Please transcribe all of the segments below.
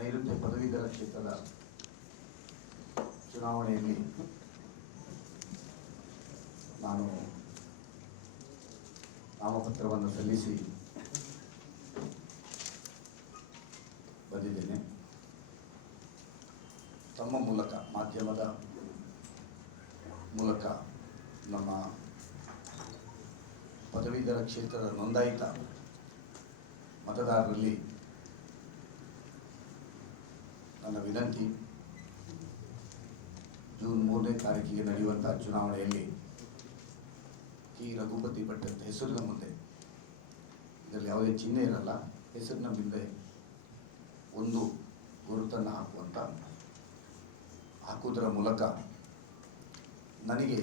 ನೈಋತ್ಯ ಪದವೀಧರ ಕ್ಷೇತ್ರದ ಚುನಾವಣೆಯಲ್ಲಿ ನಾನು ನಾಮಪತ್ರವನ್ನು ಸಲ್ಲಿಸಿ ಬಂದಿದ್ದೇನೆ. ತಮ್ಮ ಮೂಲಕ, ಮಾಧ್ಯಮದ ಮೂಲಕ ನಮ್ಮ ಪದವೀಧರ ಕ್ಷೇತ್ರದ ನೋಂದಾಯಿತ ಮತದಾರರಲ್ಲಿ ನನ್ನ ವಿನಂತಿ ಜೂನ್ ಮೂರನೇ ತಾರೀಕಿಗೆ ನಡೆಯುವಂಥ ಚುನಾವಣೆಯಲ್ಲಿ ಈ ರಘುಪತಿ ಭಟ್ ಅಂತ ಹೆಸರಿನ ಮುಂದೆ, ಇದರಲ್ಲಿ ಯಾವುದೇ ಚಿಹ್ನೆ ಇರಲ್ಲ, ಹೆಸರಿನ ಮುಂದೆ ಒಂದು ಗುರುತನ್ನು ಹಾಕುವಂಥ ಹಾಕುವುದರ ಮೂಲಕ ನನಗೆ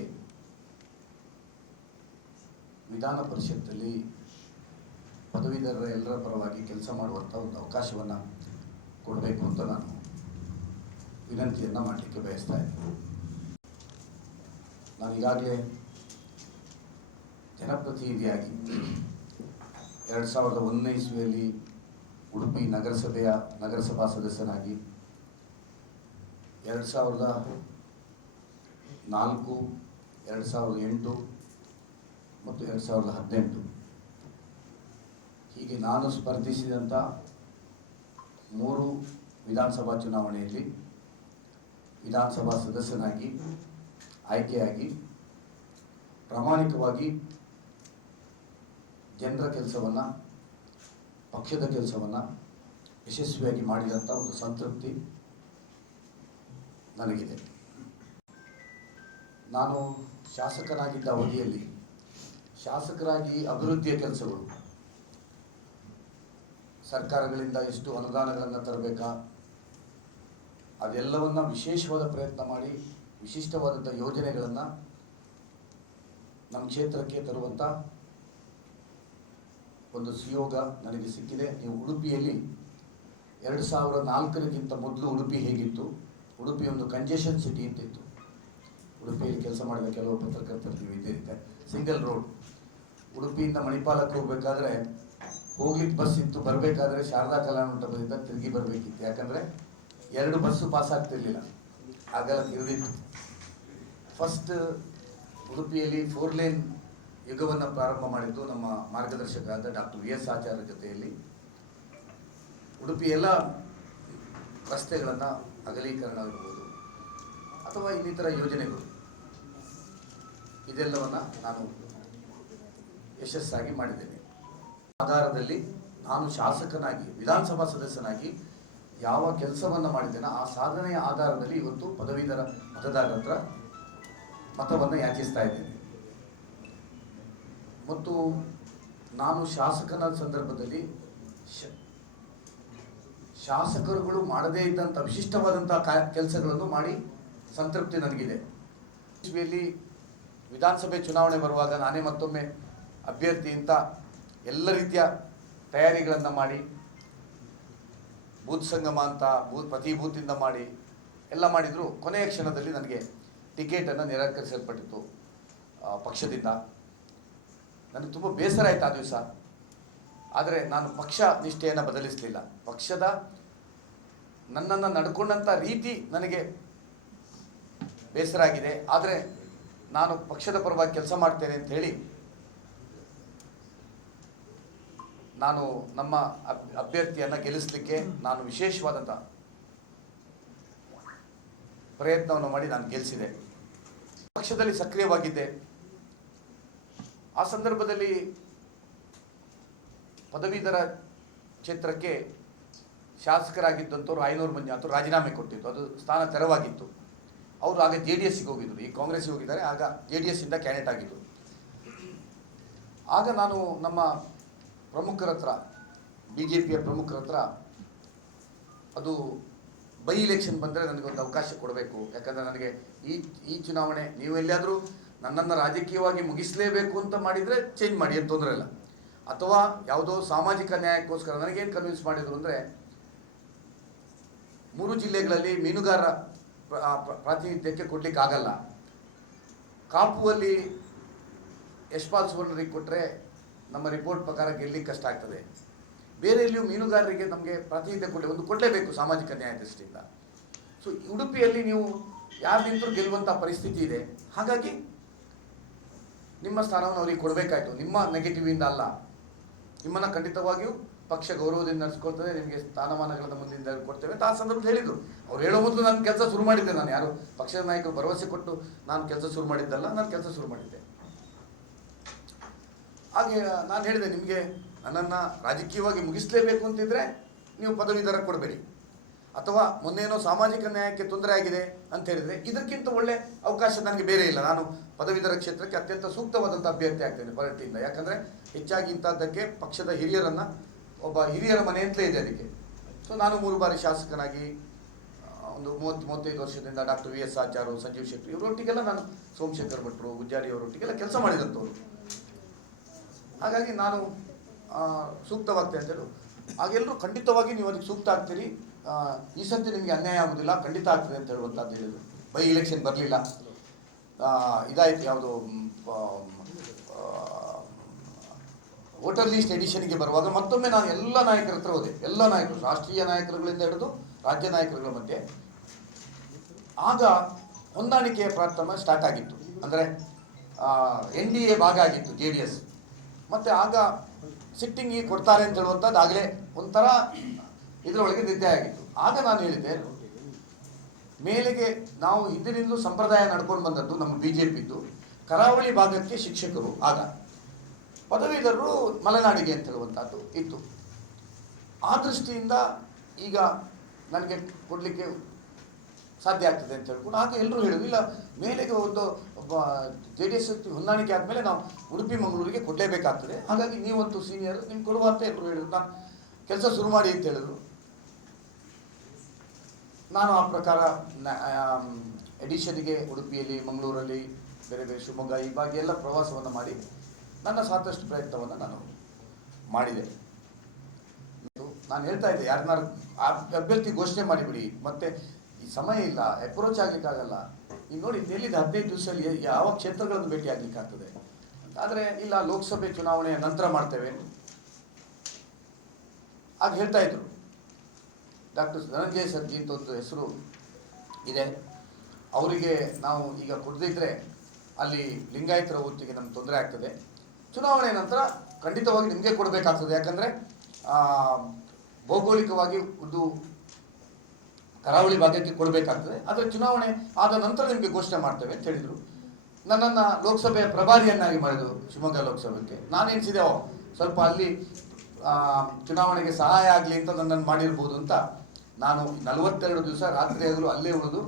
ವಿಧಾನ ಪರಿಷತ್ತಲ್ಲಿ ಪದವೀಧರರ ಎಲ್ಲರ ಪರವಾಗಿ ಕೆಲಸ ಮಾಡುವಂಥ ಒಂದು ಅವಕಾಶವನ್ನು ಕೊಡಬೇಕು ಅಂತ ನಾನು ವಿನಂತಿಯನ್ನು ಮಾಡಲಿಕ್ಕೆ ಬಯಸ್ತಾ ಇದ್ದೀನಿ ನಾನು ಈಗಾಗಲೇ ಜನಪ್ರತಿನಿಧಿಯಾಗಿ ಎರಡು ಸಾವಿರದ ಒಂದನೇ ಇಸ್ವಿಯಲ್ಲಿ ಉಡುಪಿ ನಗರಸಭೆಯ ನಗರಸಭಾ ಸದಸ್ಯನಾಗಿ ಎರಡು ಸಾವಿರದ ನಾಲ್ಕು, ಎರಡು ಸಾವಿರದ ಎಂಟು ಮತ್ತು ಎರಡು ಸಾವಿರದ ಹದಿನೆಂಟು. ಹೀಗೆ ನಾನು ಸ್ಪರ್ಧಿಸಿದಂಥ ಮೂರು ವಿಧಾನಸಭಾ ಚುನಾವಣೆಯಲ್ಲಿ ವಿಧಾನಸಭಾ ಸದಸ್ಯನಾಗಿ, ಆಯ್ಕೆಯಾಗಿ, ಪ್ರಾಮಾಣಿಕವಾಗಿ ಜನರ ಕೆಲಸವನ್ನು, ಪಕ್ಷದ ಕೆಲಸವನ್ನು ಯಶಸ್ವಿಯಾಗಿ ಮಾಡಿದಂಥ ಒಂದು ಸಂತೃಪ್ತಿ ನನಗಿದೆ. ನಾನು ಶಾಸಕನಾಗಿದ್ದ ಅವಧಿಯಲ್ಲಿ ಶಾಸಕರಾಗಿ ಅಭಿವೃದ್ಧಿಯ ಕೆಲಸಗಳು, ಸರ್ಕಾರಗಳಿಂದ ಎಷ್ಟು ಅನುದಾನಗಳನ್ನು ತರಬೇಕಾ ಅದೆಲ್ಲವನ್ನ ವಿಶೇಷವಾದ ಪ್ರಯತ್ನ ಮಾಡಿ ವಿಶಿಷ್ಟವಾದಂಥ ಯೋಜನೆಗಳನ್ನು ನಮ್ಮ ಕ್ಷೇತ್ರಕ್ಕೆ ತರುವಂಥ ಒಂದು ಸುಯೋಗ ನನಗೆ ಸಿಕ್ಕಿದೆ. ನೀವು ಉಡುಪಿಯಲ್ಲಿ ಎರಡು ಸಾವಿರದ ನಾಲ್ಕರಿಗಿಂತ ಮೊದಲು ಉಡುಪಿ ಹೇಗಿತ್ತು? ಉಡುಪಿ ಒಂದು ಕಂಜೆಷನ್ ಸಿಟಿ ಅಂತಿತ್ತು. ಉಡುಪಿಯಲ್ಲಿ ಕೆಲಸ ಮಾಡಿದ ಕೆಲವು ಪತ್ರಕರ್ತರು ಇದ್ದಿರುತ್ತೆ ಸಿಂಗಲ್ ರೋಡ್ ಉಡುಪಿಯಿಂದ ಮಣಿಪಾಲಕ್ಕೆ ಹೋಗಬೇಕಾದ್ರೆ ಹೋಗ್ಲಿಕ್ಕೆ ಬಸ್ ಇತ್ತು. ಬರಬೇಕಾದ್ರೆ ಶಾರದಾ ಕಲ್ಯಾಣ ಮಂಟಪದಿಂದ ತಿರುಗಿ ಬರಬೇಕಿತ್ತು. ಯಾಕಂದರೆ ಎರಡು ಬಸ್ಸು ಪಾಸ್ ಆಗ್ತಿರ್ಲಿಲ್ಲ. ಆಗೆಲ್ಲ ಇರಲಿತ್ತು ಫಸ್ಟ್ ಉಡುಪಿಯಲ್ಲಿ ಫೋರ್ ಲೇನ್ ಯುಗವನ್ನು ಪ್ರಾರಂಭ ಮಾಡಿದ್ದು ನಮ್ಮ ಮಾರ್ಗದರ್ಶಕರಾದ ಡಾಕ್ಟರ್ ವಿ ಎಸ್ ಆಚಾರ್ಯ ಜೊತೆಯಲ್ಲಿ. ಉಡುಪಿ ಎಲ್ಲ ರಸ್ತೆಗಳನ್ನು ಅಗಲೀಕರಣ ಇರ್ಬೋದು ಅಥವಾ ಇನ್ನಿತರ ಯೋಜನೆಗಳು. ಇದೆಲ್ಲವನ್ನು ನಾನು ಯಶಸ್ಸಾಗಿ ಮಾಡಿದ್ದೇನೆ. ಆಧಾರದಲ್ಲಿ ನಾನು ಶಾಸಕನಾಗಿ, ವಿಧಾನಸಭಾ ಸದಸ್ಯನಾಗಿ ಯಾವ ಕೆಲಸವನ್ನು ಮಾಡಿದ್ದೇನೋ ಆ ಸಾಧನೆಯ ಆಧಾರದಲ್ಲಿ ಇವತ್ತು ಪದವೀಧರ ಮತದಾರರ ಹತ್ರ ಮತವನ್ನು ಯಾಚಿಸ್ತಾ ಇದ್ದೇನೆ. ಮತ್ತು ನಾನು ಶಾಸಕನ ಸಂದರ್ಭದಲ್ಲಿ ಶಾಸಕರುಗಳು ಮಾಡದೇ ಇದ್ದಂಥ ವಿಶಿಷ್ಟವಾದಂಥ ಕೆಲಸಗಳನ್ನು ಮಾಡಿ ಸಂತೃಪ್ತಿ ನನಗಿದೆ. ವಿಧಾನಸಭೆ ಚುನಾವಣೆ ಬರುವಾಗ ನಾನೇ ಮತ್ತೊಮ್ಮೆ ಅಭ್ಯರ್ಥಿ ಅಂತ ಎಲ್ಲ ರೀತಿಯ ತಯಾರಿಗಳನ್ನು ಮಾಡಿ ಬೂತ್ ಸಂಗಮ ಅಂತ ಬೂತ್ ಪ್ರತಿ ಮಾಡಿ, ಎಲ್ಲ ಮಾಡಿದ್ರು. ಕೊನೆಯ ಕ್ಷಣದಲ್ಲಿ ನನಗೆ ಟಿಕೆಟನ್ನು ನಿರಾಕರಿಸಲ್ಪಟ್ಟಿತ್ತು ಪಕ್ಷದಿಂದ. ನನಗೆ ತುಂಬ ಬೇಸರ ಆಯಿತು ಆ ದಿವಸ. ಆದರೆ ನಾನು ಪಕ್ಷ ನಿಷ್ಠೆಯನ್ನು ಬದಲಿಸಲಿಲ್ಲ. ಪಕ್ಷದ ನನ್ನನ್ನು ನಡ್ಕೊಂಡಂಥ ರೀತಿ ನನಗೆ ಬೇಸರ ಆಗಿದೆ. ಆದರೆ ನಾನು ಪಕ್ಷದ ಪರವಾಗಿ ಕೆಲಸ ಮಾಡ್ತೇನೆ ಅಂತ ಹೇಳಿ ನಾನು ನಮ್ಮ ಅಭ್ಯರ್ಥಿಯನ್ನು ಗೆಲ್ಲಿಸಲಿಕ್ಕೆ ನಾನು ವಿಶೇಷವಾದಂಥ ಪ್ರಯತ್ನವನ್ನು ಮಾಡಿ ನಾನು ಗೆಲ್ಲಿಸಿದೆ ಪಕ್ಷದಲ್ಲಿ ಸಕ್ರಿಯವಾಗಿದ್ದೆ. ಆ ಸಂದರ್ಭದಲ್ಲಿ ಪದವೀಧರ ಕ್ಷೇತ್ರಕ್ಕೆ ಶಾಸಕರಾಗಿದ್ದಂಥವ್ರು ಐನೂರು ಮಂದಿ ಅಂತ ರಾಜೀನಾಮೆ ಕೊಟ್ಟಿತ್ತು ಅದು ಸ್ಥಾನ ತೆರವಾಗಿತ್ತು. ಅವರು ಆಗ ಜೆ ಡಿ ಎಸ್ಸಿಗೆ ಹೋಗಿದ್ರು. ಈ ಕಾಂಗ್ರೆಸ್ಸಿಗೆ ಹೋಗಿದ್ದಾರೆ. ಆಗ ಜೆ ಡಿ ಎಸ್ಸಿಂದ ಕ್ಯಾಂಡಿಡೇಟ್ ಆಗಿದ್ದರು ಆಗ ನಾನು ನಮ್ಮ ಪ್ರಮುಖರ ಹತ್ರ ಬಿ ಜೆ ಪಿಯ ಪ್ರಮುಖರ ಹತ್ರ ಅದು ಬೈ ಇಲೆಕ್ಷನ್ ಬಂದರೆ ನನಗೊಂದು ಅವಕಾಶ ಕೊಡಬೇಕು. ಯಾಕಂದರೆ ನನಗೆ ಈ ಈ ಚುನಾವಣೆ ನೀವು ಎಲ್ಲಿಯಾದರೂ ನನ್ನನ್ನು ರಾಜಕೀಯವಾಗಿ ಮುಗಿಸಲೇಬೇಕು ಅಂತ ಮಾಡಿದರೆ ಚೇಂಜ್ ಮಾಡಿ ಏನು ತೊಂದರೆ ಇಲ್ಲ. ಅಥವಾ ಯಾವುದೋ ಸಾಮಾಜಿಕ ನ್ಯಾಯಕ್ಕೋಸ್ಕರ ನನಗೇನು ಕನ್ವಿನ್ಸ್ ಮಾಡಿದರು ಅಂದರೆ ಮೂರು ಜಿಲ್ಲೆಗಳಲ್ಲಿ ಮೀನುಗಾರ ಪ್ರ- ಆ, ಪ್ರಾತಿನಿಧ್ಯಕ್ಕೆ ಕೊಡಲಿಕ್ಕಾಗಲ್ಲ. ಕಾಪುವಲ್ಲಿ ಯಶ್ಪಾಲ್ ಸುವರ್ಣರಿಗೆ ಕೊಟ್ಟರೆ ನಮ್ಮ ರಿಪೋರ್ಟ್ ಪ್ರಕಾರ ಗೆಲ್ಲಿಕ್ಕೆ ಕಷ್ಟ ಆಗ್ತದೆ. ಬೇರೆ ಎಲ್ಲಿಯೂ ಮೀನುಗಾರರಿಗೆ ನಮಗೆ ಪ್ರಾತಿನಿಧ್ಯ ಕೊಡಲಿ ಒಂದು ಕೊಡಲೇಬೇಕು ಸಾಮಾಜಿಕ ನ್ಯಾಯ ದೃಷ್ಟಿಯಿಂದ. ಸೊ ಉಡುಪಿಯಲ್ಲಿ ನೀವು ಯಾರು ನಿಂತರೂ ಗೆಲ್ಲುವಂಥ ಪರಿಸ್ಥಿತಿ ಇದೆ. ಹಾಗಾಗಿ ನಿಮ್ಮ ಸ್ಥಾನವನ್ನು ಅವರಿಗೆ ಕೊಡಬೇಕಾಯಿತು. ನಿಮ್ಮ ನೆಗೆಟಿವಿಂದ ಅಲ್ಲ. ನಿಮ್ಮನ್ನು ಖಂಡಿತವಾಗಿಯೂ ಪಕ್ಷ ಗೌರವದಿಂದ ನಡೆಸ್ಕೊಳ್ತದೆ. ನಿಮಗೆ ಸ್ಥಾನಮಾನಗಳನ್ನು ಮುಂದಿನ ಕೊಡ್ತೇವೆ ಅಂತ ಆ ಸಂದರ್ಭದಲ್ಲಿ ಹೇಳಿದರು. ಅವ್ರು ಹೇಳೋ ಮೊದಲು ನಾನು ಕೆಲಸ ಶುರು ಮಾಡಿದ್ದೆ ನಾನು. ಯಾರು ಪಕ್ಷದ ನಾಯಕರು ಭರವಸೆ ಕೊಟ್ಟು ನಾನು ಕೆಲಸ ಶುರು ಮಾಡಿದ್ದಲ್ಲ, ನಾನು ಕೆಲಸ ಶುರು ಮಾಡಿದ್ದೆ. ಹಾಗೆ ನಾನು ಹೇಳಿದೆ ನಿಮಗೆ ನನ್ನನ್ನು ರಾಜಕೀಯವಾಗಿ ಮುಗಿಸಲೇಬೇಕು ಅಂತಿದ್ರೆ ನೀವು ಪದವೀಧರ ಕೊಡಬೇಡಿ. ಅಥವಾ ಮೊನ್ನೇನೋ ಸಾಮಾಜಿಕ ನ್ಯಾಯಕ್ಕೆ ತೊಂದರೆ ಆಗಿದೆ ಅಂತ ಹೇಳಿದರೆ ಇದಕ್ಕಿಂತ ಒಳ್ಳೆ ಅವಕಾಶ ನನಗೆ ಬೇರೆ ಇಲ್ಲ. ನಾನು ಪದವೀಧರ ಕ್ಷೇತ್ರಕ್ಕೆ ಅತ್ಯಂತ ಸೂಕ್ತವಾದಂಥ ಅಭ್ಯರ್ಥಿ ಆಗ್ತೇನೆ ಪಾರ್ಟಿಯಿಂದ ಯಾಕಂದರೆ ಹೆಚ್ಚಾಗಿ ಇಂಥದ್ದಕ್ಕೆ ಪಕ್ಷದ ಹಿರಿಯರನ್ನು ಒಬ್ಬ ಹಿರಿಯರ ಮನೆ ಅಂತಲೇ ಇದೆ ಅದಕ್ಕೆ. ಸೊ ನಾನು ಮೂರು ಬಾರಿ ಶಾಸಕನಾಗಿ ಒಂದು ಮೂವತ್ತು, ಮೂವತ್ತೈದು ವರ್ಷದಿಂದ doctor V S Acharu Sanjeev Shetty ಇವರೊಟ್ಟಿಗೆಲ್ಲ ನಾನು ಸೋಮಶೇಖರ್ ಭಟ್ರು ಗುಜ್ಜಾರಿ ಅವರೊಟ್ಟಿಗೆಲ್ಲ ಕೆಲಸ ಮಾಡಿದಂಥವ್ರು. ಹಾಗಾಗಿ ನಾನು ಸೂಕ್ತವಾಗ್ತೇನೆ ಅಂತೇಳಿ ಹಾಗೆಲ್ಲರೂ ಖಂಡಿತವಾಗಿ ನೀವು ಅದಕ್ಕೆ ಸೂಕ್ತ ಆಗ್ತೀರಿ. ಈ ಸಂತೆ ನಿಮಗೆ ಅನ್ಯಾಯ ಆಗೋದಿಲ್ಲ, ಖಂಡಿತ ಆಗ್ತದೆ ಅಂತ ಹೇಳುವಂಥದ್ದು ಹೇಳಿದ್ರು. ಬೈ ಇಲೆಕ್ಷನ್ ಬರಲಿಲ್ಲ. ಇದಾಯಿತು ಯಾವುದು ವೋಟರ್ ಲೀಸ್ಟ್ ಎಡಿಷನ್ಗೆ ಬರುವಾಗ ಮತ್ತೊಮ್ಮೆ ನಾನು ಎಲ್ಲ ನಾಯಕರ ಹತ್ರ ಹೋದೆ. ಎಲ್ಲ ನಾಯಕರು, ರಾಷ್ಟ್ರೀಯ ನಾಯಕರುಗಳಿಂದ ಹಿಡಿದು ರಾಜ್ಯ ನಾಯಕರುಗಳ ಮಧ್ಯೆ. ಆಗ ಹೊಂದಾಣಿಕೆಯ ಪ್ರಾರ್ಥನೆ ಸ್ಟಾರ್ಟ್ ಆಗಿತ್ತು. ಅಂದರೆ ಎನ್ ಡಿ ಎ ಭಾಗ ಆಗಿತ್ತು, ಜೆ ಡಿ ಎಸ್. ಮತ್ತು ಆಗ ಸಿಟ್ಟಿಂಗಿಗೆ ಕೊಡ್ತಾರೆ ಅಂತ ಹೇಳುವಂಥದ್ದು ಆಗಲೇ ಒಂಥರ ಇದರೊಳಗೆ ನಿದ್ದೆ ಆಗಿತ್ತು. ಆಗ ನಾನು ಹೇಳಿದ್ದೆ, ಮೇಲೆಗೆ ನಾವು ಹಿಂದಿನಿಂದ ಸಂಪ್ರದಾಯ ನಡ್ಕೊಂಡು ಬಂದದ್ದು ನಮ್ಮ ಬಿ ಜೆ ಪಿದ್ದು ಕರಾವಳಿ ಭಾಗಕ್ಕೆ ಶಿಕ್ಷಕರು, ಆಗ ಪದವೀಧರರು ಮಲೆನಾಡಿಗೆ ಅಂತ ಹೇಳುವಂಥದ್ದು ಇತ್ತು. ಆ ದೃಷ್ಟಿಯಿಂದ ಈಗ ನನಗೆ ಕೊಡಲಿಕ್ಕೆ ಸಾಧ್ಯ ಆಗ್ತದೆ ಅಂತ ಹೇಳ್ಕೊಂಡು ಹಾಗೆ ಎಲ್ಲರೂ ಹೇಳಿದ್ರು ಇಲ್ಲ, ಮೇಲೆಗೆ ಒಂದು ಜೆ ಡಿ ಎಸ್ ಹೊಂದಾಣಿಕೆ ಆದಮೇಲೆ ನಾವು ಉಡುಪಿ, ಮಂಗಳೂರಿಗೆ ಕೊಡಲೇಬೇಕಾಗ್ತದೆ. ಹಾಗಾಗಿ ನೀವಂತೂ ಸೀನಿಯರ್ ನಿಮ್ಗೆ ಕೊಡುವ ಅಂತ ಎಲ್ಲರೂ ಹೇಳಿದ್ರು ನಾನು ಕೆಲಸ ಶುರು ಮಾಡಿ ಅಂತ ಹೇಳಿದ್ರು ನಾನು ಆ ಪ್ರಕಾರ ಎಡಿಷನ್ಗೆ ಉಡುಪಿಯಲ್ಲಿ, ಮಂಗಳೂರಲ್ಲಿ, ಬೇರೆ ಬೇರೆ ಶಿವಮೊಗ್ಗ, ಈ ಭಾಗ ಎಲ್ಲ ಪ್ರವಾಸವನ್ನು ಮಾಡಿ ನನ್ನ ಸಾಕಷ್ಟು ಪ್ರಯತ್ನವನ್ನು ನಾನು ಮಾಡಿದೆ. ನಾನು ಹೇಳ್ತಾ ಇದ್ದೆ, ಯಾರನ್ನಾರು ಅಭ್ಯರ್ಥಿ ಘೋಷಣೆ ಮಾಡಿಬಿಡಿ. ಮತ್ತೆ ಈ ಸಮಯ ಇಲ್ಲ ಅಪ್ರೋಚ್ ಆಗಲಿಕ್ಕಾಗಲ್ಲ ಈಗ ನೋಡಿ ಎಲ್ಲಿದೆ ಹದಿನೈದು ದಿವಸದಲ್ಲಿ ಯಾವ ಕ್ಷೇತ್ರಗಳನ್ನು ಭೇಟಿ ಆಗ್ಲಿಕ್ಕೆ ಆಗ್ತದೆ ಆದರೆ ಇಲ್ಲ, ಲೋಕಸಭೆ ಚುನಾವಣೆಯ ನಂತರ ಮಾಡ್ತೇವೆ. ಆಗ ಹೇಳ್ತಾ ಇದ್ರು. ಡಾಕ್ಟರ್ ಧನಂಜಯ ಸರ್ಜಿ ಅಂತ ಒಂದು ಹೆಸರು ಇದೆ. ಅವರಿಗೆ ನಾವು ಈಗ ಕೊಡದಿದ್ರೆ ಅಲ್ಲಿ ಲಿಂಗಾಯತರ ಒತ್ತಿಗೆ ನಮ್ಗೆ ತೊಂದರೆ ಆಗ್ತದೆ. ಚುನಾವಣೆ ನಂತರ ಖಂಡಿತವಾಗಿ ನಿಮಗೆ ಕೊಡಬೇಕಾಗ್ತದೆ. ಯಾಕಂದರೆ ಭೌಗೋಳಿಕವಾಗಿ ಒಂದು ಕರಾವಳಿ ಭಾಗಕ್ಕೆ ಕೊಡಬೇಕಾಗ್ತದೆ. ಆದರೆ ಚುನಾವಣೆ ಆದ ನಂತರ ನಿಮಗೆ ಘೋಷಣೆ ಮಾಡ್ತೇವೆ ಅಂತ ಹೇಳಿದರು. ನನ್ನನ್ನು ಲೋಕಸಭೆಯ ಪ್ರಭಾರಿಯನ್ನಾಗಿ ಮಾಡಿದರು ಶಿವಮೊಗ್ಗ ಲೋಕಸಭೆಗೆ. ನಾನು ಓ, ಸ್ವಲ್ಪ ಅಲ್ಲಿ ಚುನಾವಣೆಗೆ ಸಹಾಯ ಆಗಲಿ ಅಂತ ನನ್ನನ್ನು ಮಾಡಿರ್ಬೋದು ಅಂತ ನಾನು ನಲವತ್ತೆರಡು ದಿವಸ ರಾತ್ರಿ ಆದರೂ ಅಲ್ಲೇ ಉಳಿದು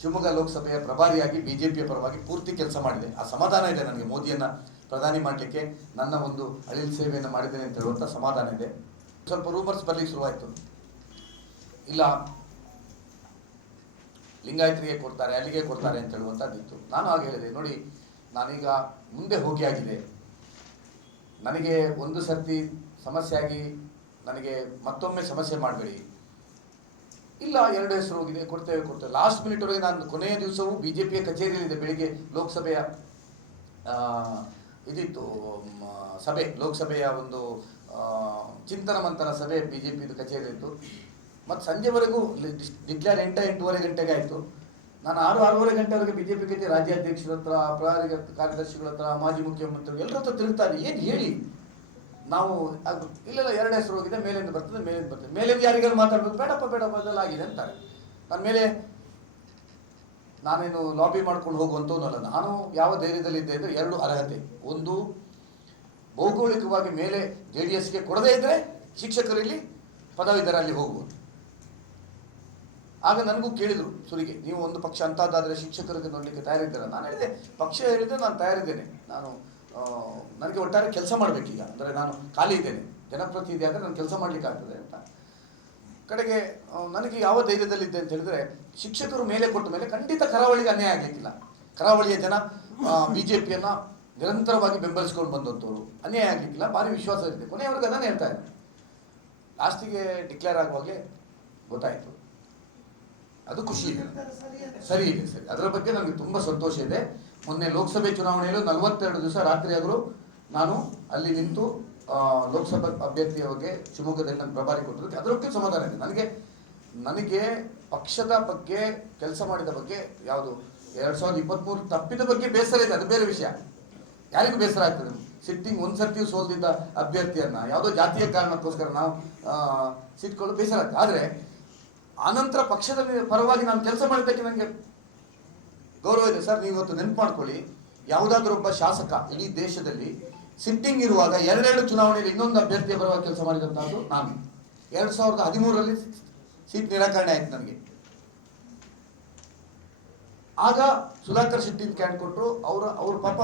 ಶಿವಮೊಗ್ಗ ಲೋಕಸಭೆಯ ಪ್ರಭಾರಿಯಾಗಿ ಬಿ ಜೆ ಪಿಯ ಪರವಾಗಿ ಪೂರ್ತಿ ಕೆಲಸ ಮಾಡಿದೆ. ಆ ಸಮಾಧಾನ ಇದೆ ನನಗೆ. ಮೋದಿಯನ್ನು ಪ್ರಧಾನಿ ಮಾಡಲಿಕ್ಕೆ ನನ್ನ ಒಂದು ಅಳಿಲ್ ಸೇವೆಯನ್ನು ಮಾಡಿದ್ದೇನೆ ಅಂತ ಹೇಳುವಂಥ ಸಮಾಧಾನ ಇದೆ. ಸ್ವಲ್ಪ ರೂಮರ್ಸ್ ಬರಲಿಕ್ಕೆ ಶುರುವಾಯಿತು. ಇಲ್ಲ ಲಿಂಗಾಯತರಿಗೆ ಕೊಡ್ತಾರೆ, ಅಲ್ಲಿಗೆ ಕೊಡ್ತಾರೆ ಅಂತ ಹೇಳುವಂಥದ್ದಿತ್ತು ನಾನು ಹಾಗೆ ಹೇಳಿದೆ, ನೋಡಿ, ನಾನೀಗ ಮುಂದೆ ಹೋಗಿ ಆಗಿದೆ. ನನಗೆ ಒಂದು ಸರ್ತಿ ಸಮಸ್ಯೆ ಆಗಿ ನನಗೆ ಮತ್ತೊಮ್ಮೆ ಸಮಸ್ಯೆ ಮಾಡಬೇಡಿ. ಇಲ್ಲ, ಎರಡು ಹೆಸರು ಹೋಗಿದೆ, ಕೊಡ್ತೇವೆ ಕೊಡ್ತೇವೆ. ಲಾಸ್ಟ್ ಮಿನಿಟ್ವರೆಗೆ ನಾನು ಕೊನೆಯ ದಿವಸವೂ ಬಿ ಜೆ ಪಿಯ ಕಚೇರಿಯಲ್ಲಿದೆ ಬೆಳಿಗ್ಗೆ ಲೋಕಸಭೆಯ ಇದಿತ್ತು ಸಭೆ, ಲೋಕಸಭೆಯ ಒಂದು ಚಿಂತನ ಮಂಥನ ಸಭೆ ಬಿ ಜೆ ಪಿದು ಕಚೇರಿಯಿತ್ತು ಮತ್ತು ಸಂಜೆವರೆಗೂ ಡಿಕ್ಲೇರ್ ಎಂಟ, ಎಂಟೂವರೆ ಗಂಟೆಗೆ ಆಯಿತು. ನಾನು ಆರು, ಆರೂವರೆ ಗಂಟೆವರೆಗೆ ಬಿ ಜೆ ಪಿ ಕಚೇರಿ ರಾಜ್ಯಾಧ್ಯಕ್ಷರ ಹತ್ರ ಪ್ರಧಾನ ಕಾರ್ಯದರ್ಶಿಗಳ ಹತ್ರ, ಮಾಜಿ ಮುಖ್ಯಮಂತ್ರಿ ಎಲ್ಲರ ಹತ್ರ ತಿರುಗ್ತಾರೆ. ಏನು ಹೇಳಿ? ನಾವು ಅದು ಇಲ್ಲೆಲ್ಲ ಎರಡು ಹೆಸರು ಹೋಗಿದೆ, ಮೇಲಿಂದ ಬರ್ತದೆ ಮೇಲಿಂದ ಬರ್ತದೆ. ಮೇಲಿಂದ ಯಾರಿಗಾರು ಮಾತಾಡಬೇಕು? ಬೇಡಪ್ಪ ಬೇಡಪ್ಪ, ಅದೆಲ್ಲ ಆಗಿದೆ ಅಂತಾರೆ. ನನ್ನ ಮೇಲೆ ನಾನೇನು ಲಾಬಿ ಮಾಡ್ಕೊಂಡು ಹೋಗುವಂಥವನ್ನಲ್ಲ ನಾನು ಯಾವ ಧೈರ್ಯದಲ್ಲಿದ್ದೆ ಅಂದರೆ ಎರಡು ಅರ್ಹತೆ. ಒಂದು, ಭೌಗೋಳಿಕವಾಗಿ ಮೇಲೆ ಜೆ ಡಿ ಎಸ್ಗೆ ಕೊಡದೇ ಇದ್ದರೆ ಶಿಕ್ಷಕರಲ್ಲಿ ಪದವೀಧರ ಅಲ್ಲಿ ಹೋಗುವುದು. ಆಗ ನನಗೂ ಕೇಳಿದರು, ಸುರಿಗೆ, ನೀವು ಒಂದು ಪಕ್ಷ ಅಂತಹದ್ದಾದರೆ ಶಿಕ್ಷಕರಿಗೆ ನೋಡಲಿಕ್ಕೆ ತಯಾರಿದ್ದೀರಾ? ನಾನು ಹೇಳಿದೆ, ಪಕ್ಷ ಹೇಳಿದ್ರೆ ನಾನು ತಯಾರಿದ್ದೇನೆ. ನಾನು ನನಗೆ ಒಟ್ಟಾರೆ ಕೆಲಸ ಮಾಡಬೇಕೀಗ. ಅಂದರೆ ನಾನು ಖಾಲಿ ಇದ್ದೇನೆ. ಜನಪ್ರತಿನಿಧಿ ಆದರೆ ನಾನು ಕೆಲಸ ಮಾಡಲಿಕ್ಕಾಗ್ತದೆ ಅಂತ. ಕಡೆಗೆ ನನಗೆ ಯಾವ ಧೈರ್ಯದಲ್ಲಿದ್ದೆ ಅಂತ ಹೇಳಿದ್ರೆ, ಶಿಕ್ಷಕರು ಮೇಲೆ ಕೊಟ್ಟ ಮೇಲೆ ಖಂಡಿತ ಕರಾವಳಿಗೆ ಅನ್ಯಾಯ ಆಗಲಿಕ್ಕಿಲ್ಲ. ಕರಾವಳಿಯ ಜನ ಬಿ ಜೆ ಪಿಯನ್ನು ನಿರಂತರವಾಗಿ ಬೆಂಬಲಿಸ್ಕೊಂಡು ಬಂದಂಥವ್ರು ಅನ್ಯಾಯ ಆಗಲಿಕ್ಕಿಲ್ಲ, ಭಾರಿ ವಿಶ್ವಾಸ ಇದೆ ಕೊನೆಯವರೆಗೆ ಅದನ್ನೇ ಹೇಳ್ತಾ ಇದ್ದೆ ಲಾಸ್ಟಿಗೆ ಡಿಕ್ಲೇರ್ ಆಗುವಾಗಲೇ ಗೊತ್ತಾಯಿತು. ಅದು ಖುಷಿ ಇದೆ. ಸರಿ ಇದೆ, ಸರಿ. ಅದರ ಬಗ್ಗೆ ನನಗೆ ತುಂಬ ಸಂತೋಷ ಇದೆ. ಮೊನ್ನೆ ಲೋಕಸಭೆ ಚುನಾವಣೆಯಲ್ಲೂ ನಲವತ್ತೆರಡು ದಿವಸ ರಾತ್ರಿ ನಾನು ಅಲ್ಲಿ ನಿಂತು ಲೋಕಸಭೆ ಅಭ್ಯರ್ಥಿಯ ಬಗ್ಗೆ ಶಿವಮೊಗ್ಗದಲ್ಲಿ ನಾನು ಪ್ರಭಾರಿ ಕೊಟ್ಟಿದ್ದಕ್ಕೆ ಅದರಕ್ಕೆ ಸಮಾಧಾನ ಇದೆ. ನನಗೆ ನನಗೆ ಪಕ್ಷದ ಬಗ್ಗೆ, ಕೆಲಸ ಮಾಡಿದ ಬಗ್ಗೆ ಯಾವುದು ಎರಡ್ ಸಾವಿರದ ಇಪ್ಪತ್ತ್ಮೂರು ತಪ್ಪಿದ ಬಗ್ಗೆ ಬೇಸರ ಇದೆ. ಅದು ಬೇರೆ ವಿಷಯ. ಯಾರಿಗೂ ಬೇಸರ ಆಗ್ತದೆ? ಸಿಟ್ಟಿಂಗ್ ಒಂದು ಸೋಲ್ದಿದ್ದ ಅಭ್ಯರ್ಥಿಯನ್ನ, ಯಾವುದೋ ಜಾತಿಯ ಕಾರಣಕ್ಕೋಸ್ಕರ ನಾವು ಸಿಟ್ಕೊಳ್ಳೋ ಬೇಸರ ಆಗ್ತದೆ. ಆದರೆ ಆನಂತರ ಪಕ್ಷದ ಪರವಾಗಿ ನಾನು ಕೆಲಸ ಮಾಡಿದ್ದಕ್ಕೆ ನನಗೆ ಗೌರವ ಇದೆ ಸರ್, ನೀವು ಇವತ್ತು ನೆನ್ಪು ಮಾಡ್ಕೊಳ್ಳಿ. ಯಾವುದಾದ್ರೂ ಒಬ್ಬ ಶಾಸಕ ಇಡೀ ದೇಶದಲ್ಲಿ ಸಿಟ್ಟಿಂಗ್ ಇರುವಾಗ ಎರಡೆರಡು ಚುನಾವಣೆಯಲ್ಲಿ ಇನ್ನೊಂದು ಅಭ್ಯರ್ಥಿಯ ಪರವಾಗಿ ಕೆಲಸ ಮಾಡಿದಂತಹದ್ದು ನಾನು. ಎರಡು ಸಾವಿರದ ಹದಿಮೂರರಲ್ಲಿ ಸೀಟ್ ನಿರಾಕರಣೆ ಆಯ್ತು ನನಗೆ. ಆಗ ಸುಧಾಕರ್ ಶೆಟ್ಟಿ ಕ್ಯಾಂಡ್ ಕೊಟ್ಟರು, ಅವರ, ಅವ್ರ ಪಾಪ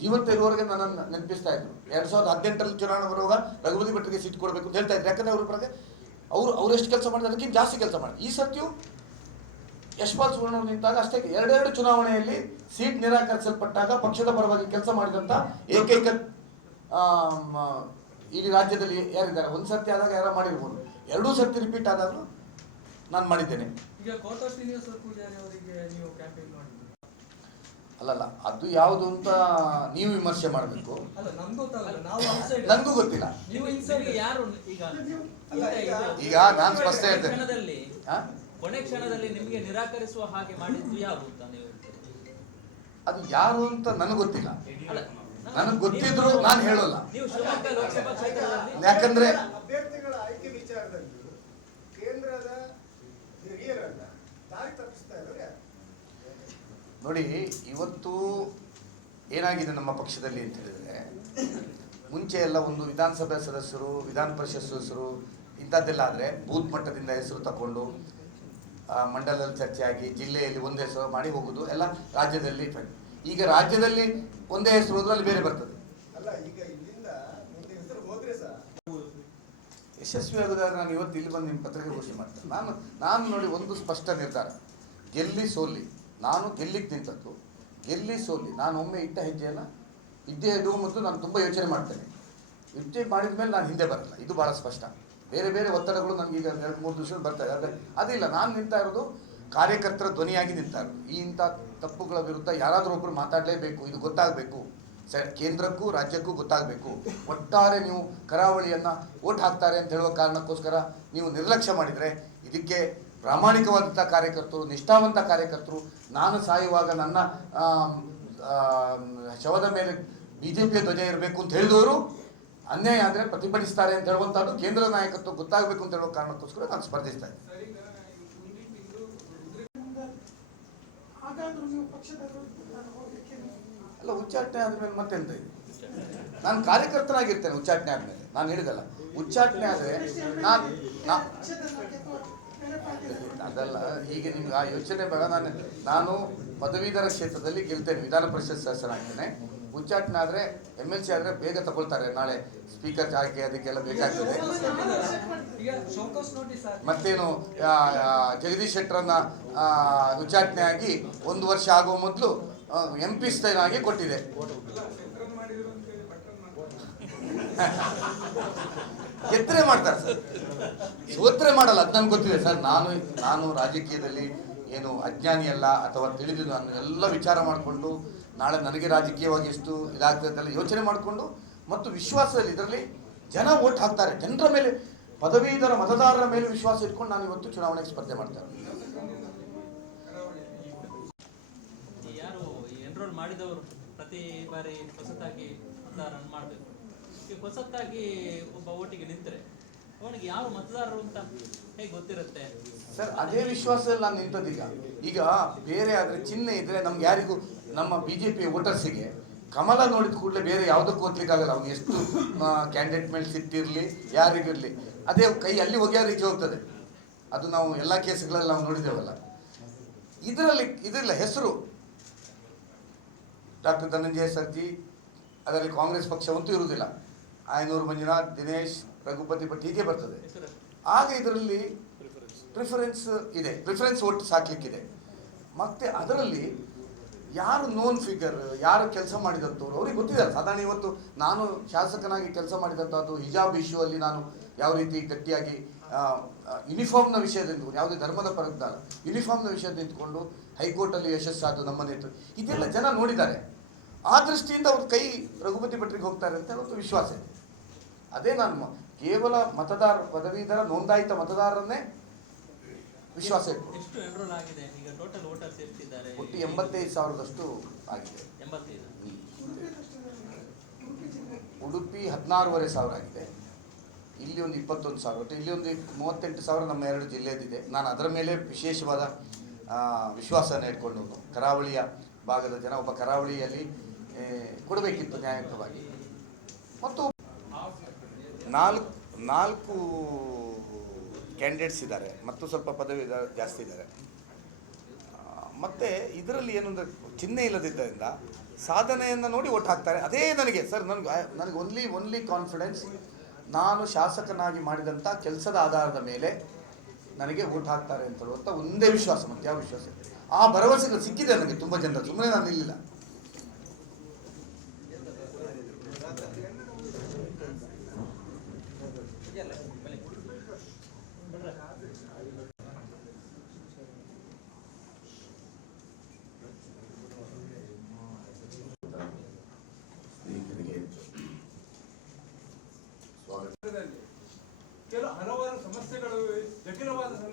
ಜೀವಂತ ಇರುವವರೆಗೆ ನನ್ನನ್ನು ನೆನಪಿಸ್ತಾ ಇದ್ರು. ಎರಡ್ ಸಾವಿರದ ಹದಿನೆಂಟರಲ್ಲಿ ಚುನಾವಣೆ ಬರುವಾಗ ರಘುಪತಿ ಭಟ್ರಿಗೆ ಸೀಟ್ ಕೊಡಬೇಕು ಅಂತ ಹೇಳ್ತಾ ಇದ್ರು. ಯಾಕಂದ್ರೆ ಅವ್ರ ಪ್ರಕಾರ ಅವರು ಅವರೆಷ್ಟು ಕೆಲಸ ಮಾಡಿದ್ರು, ಅದಕ್ಕಿಂತ ಜಾಸ್ತಿ ಕೆಲಸ ಮಾಡಿ ಈ ಸತ್ಯವು ಯಶ್ಪಾಲ್ ಸುವರ್ಣ ನಿಂತಾಗ ಅಷ್ಟೇ, ಎರಡೆರಡು ಚುನಾವಣೆಯಲ್ಲಿ ಸೀಟ್ ನಿರಾಕರಿಸಲ್ಪಟ್ಟಾಗ ಪಕ್ಷದ ಪರವಾಗಿ ಕೆಲಸ ಮಾಡಿದಂತ ಏಕೈಕ ಇಲ್ಲಿ ರಾಜ್ಯದಲ್ಲಿ ಯಾರಿದ್ದಾರೆ? ಒಂದು ಸರ್ತಿ ಆದಾಗ ಯಾರೋ ಮಾಡಿರ್ಬೋದು. ಎರಡೂ ಸರ್ತಿ ರಿಪೀಟ್ ಆದಾಗಲೂ ನಾನು ಮಾಡಿದ್ದೇನೆ. ಈಗ ಕೋಟ ಶ್ರೀನಿವಾಸ ಪೂಜಾರಿ ಅವರಿಗೆ ನೀವು ಕ್ಯಾಂಪೇನ್ ಅಲ್ಲಲ್ಲ ಅದು ಯಾವುದು ಅಂತ ನೀವು ವಿಮರ್ಶೆ ಮಾಡಬೇಕು. ಅಲ್ಲ ನಮ್ಗೆ ಗೊತ್ತಾಗಲ್ಲ ನಾವು outside- ನನಗೂ ಗೊತ್ತಿಲ್ಲ. ಈಗ ಅಲ್ಲ, ಈಗ- ಈಗ ನಾನು ಸ್ಪಷ್ಟ ಹೇಳ್ತೇನೆ. ಕ್ಷಣದಲ್ಲಿ ಕೊನೆ ಕ್ಷಣದಲ್ಲಿ ನಿಮಗೆ ನಿರಾಕರಿಸುವ ಹಾಗೆ ಮಾಡಿದ್ದು ಯಾರು ಅಂತ ನೀವು ಹೇಳ್ತೀರಿ? ಅದು ಯಾರು ಅಂತ ನನಗೆ ಗೊತ್ತಿಲ್ಲ. ನನಗೆ ಗೊತ್ತಿದ್ರು ನಾನು ಹೇಳೋಲ್ಲ. ಯಾಕಂದ್ರೆ ಅಭ್ಯರ್ಥಿಗಳ ಆಯ್ಕೆ ವಿಚಾರದಲ್ಲಿ ಕೇಂದ್ರದ ಹಿರಿಯರನ್ನ ಯಾರು? ನೋಡಿ ಇವತ್ತು ಏನಾಗಿದೆ ನಮ್ಮ ಪಕ್ಷದಲ್ಲಿ ಅಂತ ಹೇಳಿದ್ರೆ ಮುಂಚೆ ಎಲ್ಲ ಒಂದು ವಿಧಾನಸಭೆ ಸದಸ್ಯರು ವಿಧಾನ ಪರಿಷತ್ ಸದಸ್ಯರು ಇಂಥದ್ದೆಲ್ಲ ಆದರೆ ಬೂತ್ ಮಟ್ಟದಿಂದ ಹೆಸರು ತಗೊಂಡು ಆ, ಮಂಡಲದಲ್ಲಿ ಚರ್ಚೆಯಾಗಿ ಆಗಿ ಜಿಲ್ಲೆಯಲ್ಲಿ ಒಂದೇ ಹೆಸರು ಮಾಡಿ ಹೋಗುದು ಎಲ್ಲ ರಾಜ್ಯದಲ್ಲಿ. ಈಗ ರಾಜ್ಯದಲ್ಲಿ ಒಂದೇ ಹೆಸರು ಹೋದ್ರೆ ಅಲ್ಲಿ ಬೇರೆ ಬರ್ತದೆ. ಯಶಸ್ವಿ ಆಗೋದಾದ್ರೆ ನಾನು ಇವತ್ತು ಇಲ್ಲಿ ಬಂದು ನಿಮ್ಮ ಪತ್ರಿಕಾಗೋಷ್ಠಿ ಮಾಡ್ತೇನೆ. ನಾನು ನಾನು ನೋಡಿ ಒಂದು ಸ್ಪಷ್ಟ ನಿರ್ಧಾರ. ಗೆಲ್ಲಿ ಸೋಲಿ. ನಾನು ಗೆಲ್ಲಿಗೆ ನಿಂತದ್ದು. ಗೆಲ್ಲಿ ಸೋಲಿ. ನಾನು ಒಮ್ಮೆ ಇಟ್ಟ ಹೆಜ್ಜೆಯನ್ನು ಇದ್ದೇ ಇಡುವ ಮೊದಲು ನಾನು ತುಂಬ ಯೋಚನೆ ಮಾಡ್ತೇನೆ. ಯೋಚನೆ ಮಾಡಿದ ಮೇಲೆ ನಾನು ಹಿಂದೆ ಬರಲ್ಲ. ಇದು ಭಾಳ ಸ್ಪಷ್ಟ. ಬೇರೆ ಬೇರೆ ಒತ್ತಡಗಳು ನನಗೆ ಈಗ ಎರಡು ಮೂರು ದಿವಸ ಬರ್ತಾ ಇದೆ. ಅದಿಲ್ಲ ನಾನು ನಿಂತಾ ಇರೋದು ಕಾರ್ಯಕರ್ತರ ಧ್ವನಿಯಾಗಿ ನಿಂತಾ ಇರೋದು. ಈ ಇಂಥ ತಪ್ಪುಗಳ ವಿರುದ್ಧ ಯಾರಾದರೂ ಒಬ್ಬರು ಮಾತಾಡಲೇಬೇಕು. ಇದು ಗೊತ್ತಾಗಬೇಕು. ಸ ಕೇಂದ್ರಕ್ಕೂ ರಾಜ್ಯಕ್ಕೂ ಗೊತ್ತಾಗಬೇಕು. ಒಟ್ಟಾರೆ ನೀವು ಕರಾವಳಿಯನ್ನು ಓಟ್ ಹಾಕ್ತಾರೆ ಅಂತ ಹೇಳುವ ಕಾರಣಕ್ಕೋಸ್ಕರ ನೀವು ನಿರ್ಲಕ್ಷ್ಯ ಮಾಡಿದರೆ ಇದಕ್ಕೆ ಪ್ರಾಮಾಣಿಕವಾದಂಥ ಕಾರ್ಯಕರ್ತರು, ನಿಷ್ಠಾವಂತ ಕಾರ್ಯಕರ್ತರು ನಾನು ಸಾಯುವಾಗ ನನ್ನ ಶವದ ಮೇಲೆ ಬಿ ಜೆ ಪಿಯ ಧ್ವಜ ಇರಬೇಕು ಅಂತ ಹೇಳಿದವರು ಅನ್ಯಾಯ ಅಂದರೆ ಪ್ರತಿಭಟಿಸ್ತಾರೆ ಅಂತ ಹೇಳುವಂಥದ್ದು ಕೇಂದ್ರ ನಾಯಕತ್ವ ಗೊತ್ತಾಗಬೇಕು ಅಂತ ಹೇಳುವ ಕಾರಣಕ್ಕೋಸ್ಕರ ನಾನು ಸ್ಪರ್ಧಿಸ್ತಾ ಇದ್ದೆ ಹಾಗಾದ್ರೂ ನೀವು ಪಕ್ಷದ ವಿರುದ್ಧ ನಾನು ಹೋಗ್ಲಿಕ್ಕೆ ಅಲ್ಲ, ಉಚ್ಚಾಟನೆ ಆದಮೇಲೆ ಮತ್ತೆಂತ ಇದೆ? ನಾನು ಕಾರ್ಯಕರ್ತನಾಗಿರ್ತೇನೆ ಉಚ್ಚಾಟನೆ ಆದ್ಮೇಲೆ. ನಾನು ಹೇಳಿದಲ್ಲ, ಉಚ್ಚಾಟನೆ ಆದರೆ ನಾನು ಅದಲ್ಲ ಈಗ ನಿಮ್ಗೆ ಆ ಯೋಚನೆ ಬೇಡ. ನಾನು ನಾನು ಪದವೀಧರ ಕ್ಷೇತ್ರದಲ್ಲಿ ಗೆಲ್ತೇನೆ ವಿಧಾನ ಪರಿಷತ್ ಸದಸ್ಯನಾಗ್ತೇನೆ ಉಚ್ಚಾಟನೆ ಆದರೆ ಎಂ ಎಲ್ ಸಿ ಆದರೆ ಬೇಗ ತಗೊಳ್ತಾರೆ. ನಾಳೆ ಸ್ಪೀಕರ್ ಆಯ್ಕೆ ಅದಕ್ಕೆಲ್ಲ ಬೇಕಾಗ್ತದೆ. ಮತ್ತೇನು ಜಗದೀಶ್ ಶೆಟ್ಟರನ್ನ ಉಚ್ಚಾಟನೆ ಆಗಿ ಒಂದು ವರ್ಷ ಆಗುವ ಮೊದಲು ಎಂ ಪಿ ಆಗಿ ಕೊಟ್ಟಿದೆ. ಗೆದ್ರೆ ಮಾಡ್ತಾರೆ ಸರ್. ಸೋತ್ರೆ ಮಾಡಲ್ಲ, ಅದು ನನ್ಗೆ ಗೊತ್ತಿದೆ ಸರ್. ನಾನು ನಾನು ರಾಜಕೀಯದಲ್ಲಿ ಏನು ಅಜ್ಞಾನಿ ಅಲ್ಲ ಅಥವಾ ತಿಳಿದಿದ್ದು ನಾನು ಎಲ್ಲ ವಿಚಾರ ಮಾಡಿಕೊಂಡು ನಾಳೆ ನನಗೆ ರಾಜಕೀಯವಾಗಿ ಎಷ್ಟು ಇದಾಗ್ತದೆ ಅಂತೆಲ್ಲ ಯೋಚನೆ ಮಾಡಿಕೊಂಡು ಮತ್ತು ವಿಶ್ವಾಸದಲ್ಲಿ ಇದರಲ್ಲಿ ಜನ ಓಟ್ ಹಾಕ್ತಾರೆ. ಜನರ ಮೇಲೆ, ಪದವೀಧರ ಮತದಾರರ ಮೇಲೆ ವಿಶ್ವಾಸ ಇಟ್ಕೊಂಡು ನಾನು ಇವತ್ತು ಚುನಾವಣೆಗೆ ಸ್ಪರ್ಧೆ ಮಾಡ್ತೇನೆ ಮಾಡಿದವರು ಪ್ರತಿ ಬಾರಿ ಮತದಾರ ರನ್ ಮಾಡಬೇಕು? ಈಗ ಒಬ್ಬ ಓಟಿಗೆ ನಿಂತರೆ, ಅವನಿಗೆ ಯಾವ ಮತದಾರರು ಅಂತ ಹೇಗೆ ಗೊತ್ತಿರುತ್ತೆ? ಸರ್, ಅದೇ ವಿಶ್ವಾಸದಲ್ಲಿ ನಾನು ನಿಂತದೀಗ. ಈಗ ಬೇರೆ ಆದರೆ ಚಿಹ್ನೆ ಇದ್ರೆ ನಮ್ಗೆ ಯಾರಿಗೂ ನಮ್ಮ ಬಿ ಜೆ ಪಿ ವೋಟರ್ಸಿಗೆ ಕಮಲ ನೋಡಿದ ಕೂಡಲೇ ಬೇರೆ ಯಾವುದಕ್ಕೂ ಓದ್ಲಿಕ್ಕಾಗಲ್ಲ. ಅವ್ನು ಎಷ್ಟು ಕ್ಯಾಂಡಿಡೇಟ್ ಮೇಲೆ ಸಿಟ್ಟಿರಲಿ, ಯಾರಿಗಿರಲಿ. ಅದೇ ಕೈ ಅಲ್ಲಿ ಹೋಗಿ ರೀತಿ ಹೋಗ್ತದೆ. ಅದು ನಾವು ಎಲ್ಲ ಕೇಸ್ಗಳಲ್ಲಿ ನಾವು ನೋಡಿದ್ದೇವಲ್ಲ. ಇದರಲ್ಲಿ ಇದಿಲ್ಲ ಹೆಸರು ಡಾಕ್ಟರ್ ಧನಂಜಯ ಸರ್ಜಿ, ಅದರಲ್ಲಿ ಕಾಂಗ್ರೆಸ್ ಪಕ್ಷವಂತೂ ಇರುವುದಿಲ್ಲ. ಆಯನೂರು ಮಂಜುನಾಥ್ ದಿನೇಶ್ ರಘುಪತಿ ಭಟ್ ಹೀಗೆ ಬರ್ತದೆ. ಆಗ ಇದರಲ್ಲಿ ಪ್ರಿಫರೆನ್ಸ್ ಇದೆ. ಪ್ರಿಫರೆನ್ಸ್ ಓಟ್ ಸಾಕ್ಲಿಕ್ಕಿದೆ. ಮತ್ತೆ ಅದರಲ್ಲಿ ಯಾರು ನೋನ್ ಫಿಗರ್ ಯಾರು ಕೆಲಸ ಮಾಡಿದಂಥವ್ರು ಅವ್ರಿಗೆ ಗೊತ್ತಿದ್ದಾರೆ ಸಾಧಾರಣ ಇವತ್ತು ನಾನು ಶಾಸಕನಾಗಿ ಕೆಲಸ ಮಾಡಿದಂಥದ್ದು ಹಿಜಾಬ್ ಇಶ್ಯೂ ಅಲ್ಲಿ ನಾನು ಯಾವ ರೀತಿ ಗಟ್ಟಿಯಾಗಿ ಯೂನಿಫಾರ್ಮ್ನ ವಿಷಯದ ನಿಂತ್ಕೊಂಡು ಯಾವುದೇ ಧರ್ಮದ ಪರದ್ದಾರ ಯೂನಿಫಾರ್ಮ್ನ ವಿಷಯದ ನಿಂತ್ಕೊಂಡು ಹೈಕೋರ್ಟಲ್ಲಿ ಯಶಸ್ಸಾದ ನಮ್ಮ ನೇತೃತ್ವ ಇದೆಲ್ಲ ಜನ ನೋಡಿದ್ದಾರೆ. ಆ ದೃಷ್ಟಿಯಿಂದ ಅವ್ರ ಕೈ ರಘುಪತಿ ಭಟ್ರಿಗೆ ಹೋಗ್ತಾರೆ ಅಂತ ಒಂದು ವಿಶ್ವಾಸ ಇದೆ. ಅದೇ ನಾನು ಕೇವಲ ಮತದಾರ ಪದವೀಧರ ನೋಂದಾಯಿತ ಮತದಾರರನ್ನೇ ವಿಶ್ವಾಸ ಒಟ್ಟು ಎಂಬತ್ತೈದು ಸಾವಿರದಷ್ಟು ಆಗಿದೆ. ಉಡುಪಿ ಹದಿನಾರೂವರೆ ಸಾವಿರ ಆಗಿದೆ. ಇಲ್ಲಿ ಒಂದು ಇಪ್ಪತ್ತೊಂದು ಸಾವಿರ. ಒಟ್ಟು ಇಲ್ಲಿ ಒಂದು ಮೂವತ್ತೆಂಟು ಸಾವಿರ ನಮ್ಮ ಎರಡು ಜಿಲ್ಲೆಯದಿದೆ ನಾನು ಅದರ ಮೇಲೆ ವಿಶೇಷವಾದ ವಿಶ್ವಾಸನ ಇಟ್ಕೊಂಡು ಕರಾವಳಿಯ ಭಾಗದ ಜನ ಒಬ್ಬ ಕರಾವಳಿಯಲ್ಲಿ ಕೊಡಬೇಕಿತ್ತು ನ್ಯಾಯಯುಕ್ತವಾಗಿ ಮತ್ತು ನಾಲ್ಕು ನಾಲ್ಕು ಕ್ಯಾಂಡಿಡೇಟ್ಸ್ ಇದ್ದಾರೆ, ಮತ್ತು ಸ್ವಲ್ಪ ಪದವಿ ಜಾಸ್ತಿ ಇದ್ದಾರೆ. ಮತ್ತು ಇದರಲ್ಲಿ ಏನು ಅಂದರೆ ಚಿಹ್ನೆ ಇಲ್ಲದಿದ್ದರಿಂದ ಸಾಧನೆಯನ್ನು ನೋಡಿ ಒಟ್ಟು ಹಾಕ್ತಾರೆ. ಅದೇ ನನಗೆ, ಸರ್, ನನಗೆ ನನಗೆ ಓನ್ಲಿ ಓನ್ಲಿ ಕಾನ್ಫಿಡೆನ್ಸ್ ನಾನು ಶಾಸಕನಾಗಿ ಮಾಡಿದಂಥ ಕೆಲಸದ ಆಧಾರದ ಮೇಲೆ ನನಗೆ ಓಟ್ ಹಾಕ್ತಾರೆ ಅಂತ ಹೇಳುವಂಥ ಒಂದೇ ವಿಶ್ವಾಸ ಮತ್ತೆ ಯಾವ ವಿಶ್ವಾಸ. ಆ ಭರವಸೆಗಳು ಸಿಕ್ಕಿದೆ ನನಗೆ, ತುಂಬ ಜನರು ಸುಮ್ಮನೆ ನಾನು ಇಲ್ಲಿಲ್ಲ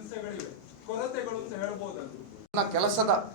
ಸ್ನೇಹಿತರಿಗೆ ಸ್ವಾಗತ ಕ್ಷೇತ್ರದಲ್ಲಿ ಕೆಲವು ಹಲವಾರು ಕೆಲಸದ